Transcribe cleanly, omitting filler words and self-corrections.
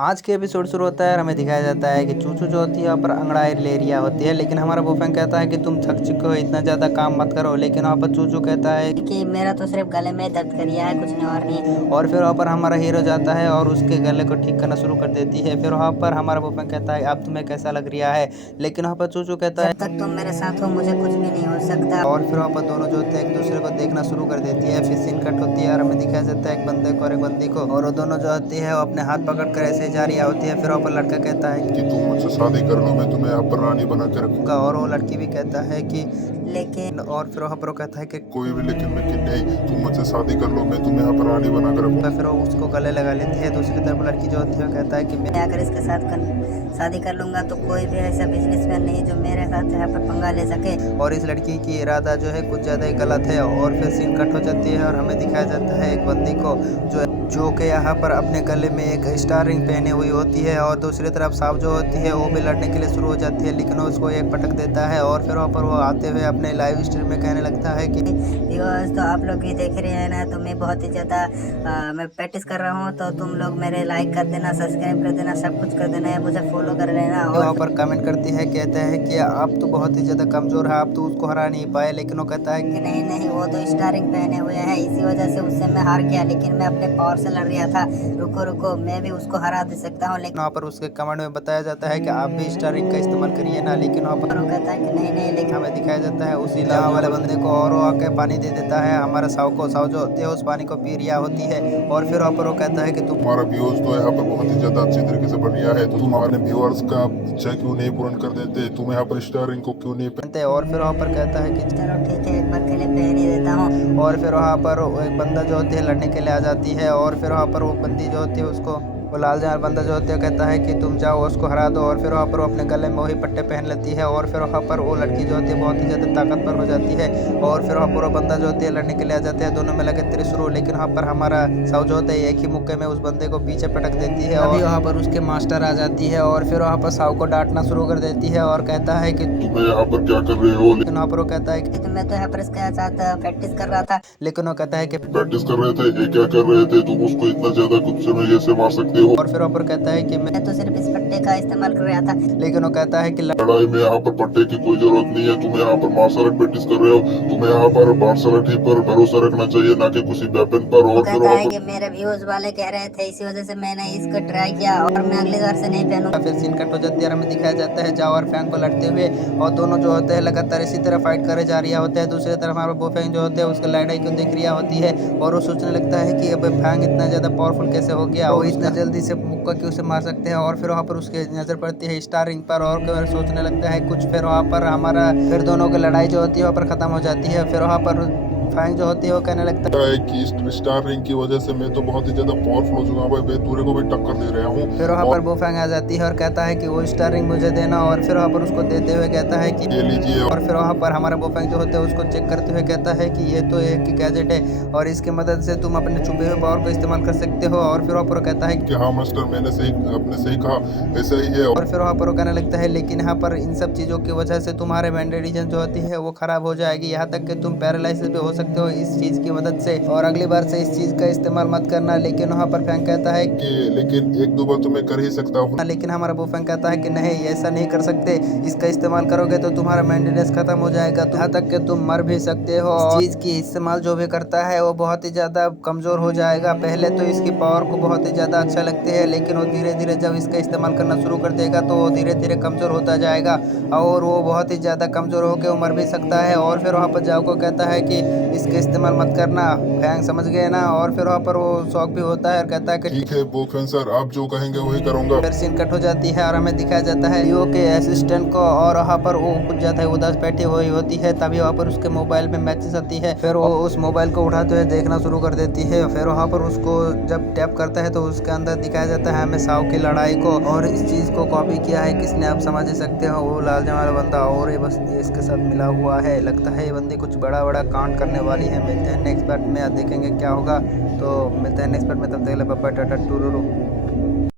आज के एपिसोड शुरू होता है और हमें दिखाया जाता है कि चूचू जो होती है वहाँ पर अंगड़ाई ले रिया होती है, लेकिन हमारा बुफेंग कहता है कि तुम थक चुके हो, इतना ज़्यादा काम मत करो। लेकिन वहाँ पर चूचू कहता है कि मेरा तो सिर्फ गले में दर्द करिया है, कुछ नहीं और नहीं। और फिर वहाँ पर हमारा हीरो जाता है और उसके गले को ठीक करना शुरू कर देती है। फिर वहाँ पर हमारा बुफेंग कहता है अब तुम्हें कैसा लग रहा है, लेकिन वहाँ पर चूचू कहता है जब तक तुम मेरे साथ हो मुझे कुछ भी नहीं हो सकता। और फिर वहाँ पर दोनों जो होते हैं एक दूसरे को देखना शुरू कर देती है। फिर सीन कट होती है और हमें दिखाया जाता है एक बंदे को और एक बंदी को, और वो दोनों जो होती है वो अपने हाथ पकड़ कर ऐसे जा रही होती है। फिर वहाँ पर लड़का कहता है कि तुम मुझसे शादी कर लो, मैं तुम्हें यहाँ पर रानी बना के रखूंगा। और वो लड़की भी कहता है कि लेकिन और फिर वहाँ पर वो कहता है कि कोई भी लेकिन मैं कि नहीं, तुम मुझसे शादी कर लो, मैं तुम्हें यहाँ पर रानी बना के रखूंगा। फिर वो उसको गले लगा लेती है। दूसरी तरफ लड़की जो होती है वो कहता है कि मैं मैं अगर इसके साथ शादी कर लूंगा तो कोई भी ऐसा बिजनेसमैन नहीं जो मेरे साथ यहाँ पर पंगा ले सके। और इस लड़की की इरादा जो है कुछ ज़्यादा ही गलत है। और फिर सीन कट हो जाती है और हमें दिखाया जाता है एक बंदी को जो कि यहाँ पर अपने गले में एक स्टार रिंग पहनी हुई होती है, और दूसरी तरफ सांप जो होती है वो भी लड़ने के लिए शुरू हो जाती है, लेकिन वो उसको एक पटक देता है। और फिर वहाँ पर वो आते हुए अपने लाइव स्ट्रीम में कहने लगता है कि व्यूअर्स तो आप लोग भी देख रहे हैं ना, तो मैं बहुत ही ज़्यादा मैं प्रैक्टिस कर रहा हूँ, तो तुम लोग मेरे लाइक कर देना, सब्सक्राइब कर देना, सब कुछ कर देना है, मुझे फॉलो कर लेना। वहाँ और पर कमेंट करती है, कहते हैं कि आप तो बहुत ही ज़्यादा कमज़ोर है, आप तो उसको हरा नहीं पाए। लेकिन वो कहता है कि नहीं नहीं, वो तो स्टारिंग पहने हुए हैं, इसी वजह से उससे मैं हार गया, लेकिन मैं अपने पावर से लड़ रहा था। रुको रुको, मैं भी उसको हरा दे सकता हूँ। लेकिन वहाँ पर उसके कमेंट में बताया जाता है कि आप भी स्टार रिंग का इस्तेमाल करिए ना। लेकिन वहाँ पर वो कहता है कि नहीं नहीं, लेकिन हमें दिखाया जाता है उसी लावा वाले बंदे को, और वो आके पानी दे देता है हमारा साव जो होती है उस पानी को पी रिया होती है। और फिर वहाँ पर वो कहता है कि तुम तुम्हारा व्यूअर्स तो यहाँ पर बहुत ही ज्यादा अच्छी तरीके से बन रहा है, तो तुम अपने व्यूअर्स का इच्छा क्यों नहीं पूर्ण कर देते, तुम यहाँ पर स्टारिंग को क्यों नहीं पहनते। और फिर वहाँ पर कहता है कि चलो ठीक है, एक बार के लिए पहन ही देता हूँ। और फिर वहाँ पर एक बंदा जो होती है लड़ने के लिए आ जाती है। और फिर वहाँ पर वो बंदी जो होती है उसको वो लाल जहाँ बंदा जो होता है कहता है कि तुम जाओ उसको हरा दो। और फिर वहाँ पर वो अपने गले में वही पट्टे पहन लेती है। और फिर वहाँ पर वो लड़की जो होती है बहुत ही ज़्यादा ताकतवर हो जाती है। और फिर वहाँ पर वो बंदा जो होती है लड़ने के लिए आ जाते हैं, दोनों में लगे त्रिशूल। लेकिन वहाँ पर हमारा साव जो होता है एक ही मुक्के में उस बंदे को पीछे पटक देती है। और वहाँ पर उसके मास्टर आ जाती है और फिर वहाँ पर साव को डांटना शुरू कर देती है और कहता है कि तुम्हें यहाँ पर क्या कर रहे हो। लेकिन वहाँ पर वो कहता है कि तो मैं तो यहाँ पर इसके साथ प्रैक्टिस कर रहा था। लेकिन वो कहता है कि प्रैक्टिस कर रहे थे, ये क्या कर रहे थे, तुम उसको इतना ज्यादा गुस्से में कैसे मार सकते हो। और फिर वहाँ पर कहता है कि मैं तो सिर्फ इस पट्टे का इस्तेमाल कर रहा था। लेकिन वो कहता है कि लड़ाई में यहाँ पर पट्टे की कोई जरूरत नहीं है, तुम यहाँ पर मार्शल आर्ट प्रैक्टिस कर रहे हो, तुम्हें यहाँ पर मार्शल आर्ट पर भरोसा रखना चाहिए, ना कि किसी वेपन पर। और फिर कहता है कि मेरे व्यूज वाले कह रहे थे, इसी वजह से मैंने इसको ट्राई किया और मैं अगली बार से नहीं पहनूंगा। फिर सीन कट हो जाती है, हमें दिखाया जाता है जाओ और फैंग को लड़ते हुए, और दोनों जो होते हैं लगातार इसी तरह फाइट करे जा रहा होता है। दूसरी तरफ हमारा बोफेंग जो होते हैं उसके लड़ाई को देख रहा होती है और वो सोचने लगता है कि अब फैंग इतना ज़्यादा पावरफुल कैसे हो गया, वो इतना जल्दी से मुक्का क्यों से मार सकते हैं। और फिर वहाँ पर उसके नज़र पड़ती है स्टार रिंग पर और सोचने लगता है कुछ। फिर वहाँ पर हमारा फिर दोनों की लड़ाई जो होती है वहाँ पर ख़त्म हो जाती है। फिर वहाँ पर फैंग जो होती है वो कहने लगता है कि स्टार रिंग की वजह से मैं तो बहुत ही ज्यादा पावरफुल हो चुका हूँ, मैं दूसरे को भी टक्कर दे रहा हूँ। फिर वहाँ पर बोफैंग आ जाती है और कहता है कि वो स्टार रिंग मुझे देना। और फिर वहाँ पर उसको देते हुए कहता है कि ये लीजिए। और फिर वहाँ पर हमारा बोफैंग जो होता है उसको चेक करते हुए कहता है कि ये तो एक गैजेट है और इसकी मदद से तुम अपने छुपे हुए पावर को इस्तेमाल कर सकते हो। और फिर वहाँ पर कहता है कि हाँ मास्टर, मैंने आपने सही कहा, ऐसा ही है। और फिर वहाँ पर वो कहने लगता है लेकिन यहाँ पर इन सब चीज़ों की वजह से तुम्हारे मेंटल रीजन जो होती है वो खराब हो जाएगी, यहाँ तक कि तुम पैरालाइसिस भी हो सकते हो इस चीज़ की मदद से, और अगली बार से इस चीज़ का इस्तेमाल मत करना। लेकिन वहाँ पर फैंग कहता है कि लेकिन एक दो बार तो मैं कर ही सकता हूँ। लेकिन हमारा बोफैंग कहता है कि नहीं ऐसा नहीं कर सकते, इसका इस्तेमाल करोगे तो तुम्हारा मेंटेनेंस खत्म हो जाएगा, यहाँ तक कि तुम मर भी सकते हो। इस चीज़ की इस्तेमाल जो भी करता है वो बहुत ही ज़्यादा कमज़ोर हो जाएगा। पहले तो इसकी पावर को बहुत ही ज़्यादा अच्छा लगती है, लेकिन वो धीरे धीरे जब इसका इस्तेमाल करना शुरू कर देगा तो वो धीरे धीरे कमज़ोर होता जाएगा और वो बहुत ही ज़्यादा कमज़ोर होकर वो मर भी सकता है। और फिर वहाँ पर जाओ को कहता है कि इसका इस्तेमाल मत करना, फैंग समझ गए ना। और फिर वहाँ पर वो शौक भी होता है और कहता है कि ठीक है बोफेन सर, आप जो कहेंगे वही करूँगा। फिर सीन कट हो जाती है और हमें दिखाया जाता है लियो के असिस्टेंट को, और वहाँ पर वो कुछ ज़्यादा उदास बैठी हुई होती है। तभी वहाँ पर उसके मोबाइल में मैसेज आती है, फिर वो उस मोबाइल को उठाते हुए देखना शुरू कर देती है। फिर वहाँ पर उसको जब टैप करता है तो उसके अंदर दिखाया जाता है हमें साव की लड़ाई को, और इस चीज़ को कॉपी किया है किसने आप समझ ही सकते हो, वो लाल वाला बंदा। और ये बस इसके साथ मिला हुआ है, लगता है ये बंदी कुछ बड़ा बड़ा कांड करने वाली है। मिलते हैं नेक्स्ट पार्ट में, देखेंगे क्या होगा। तो मिलते हैं नेक्स्ट पार्ट में, तब तक के लिए बाय बाय, टाटा टुरुरु।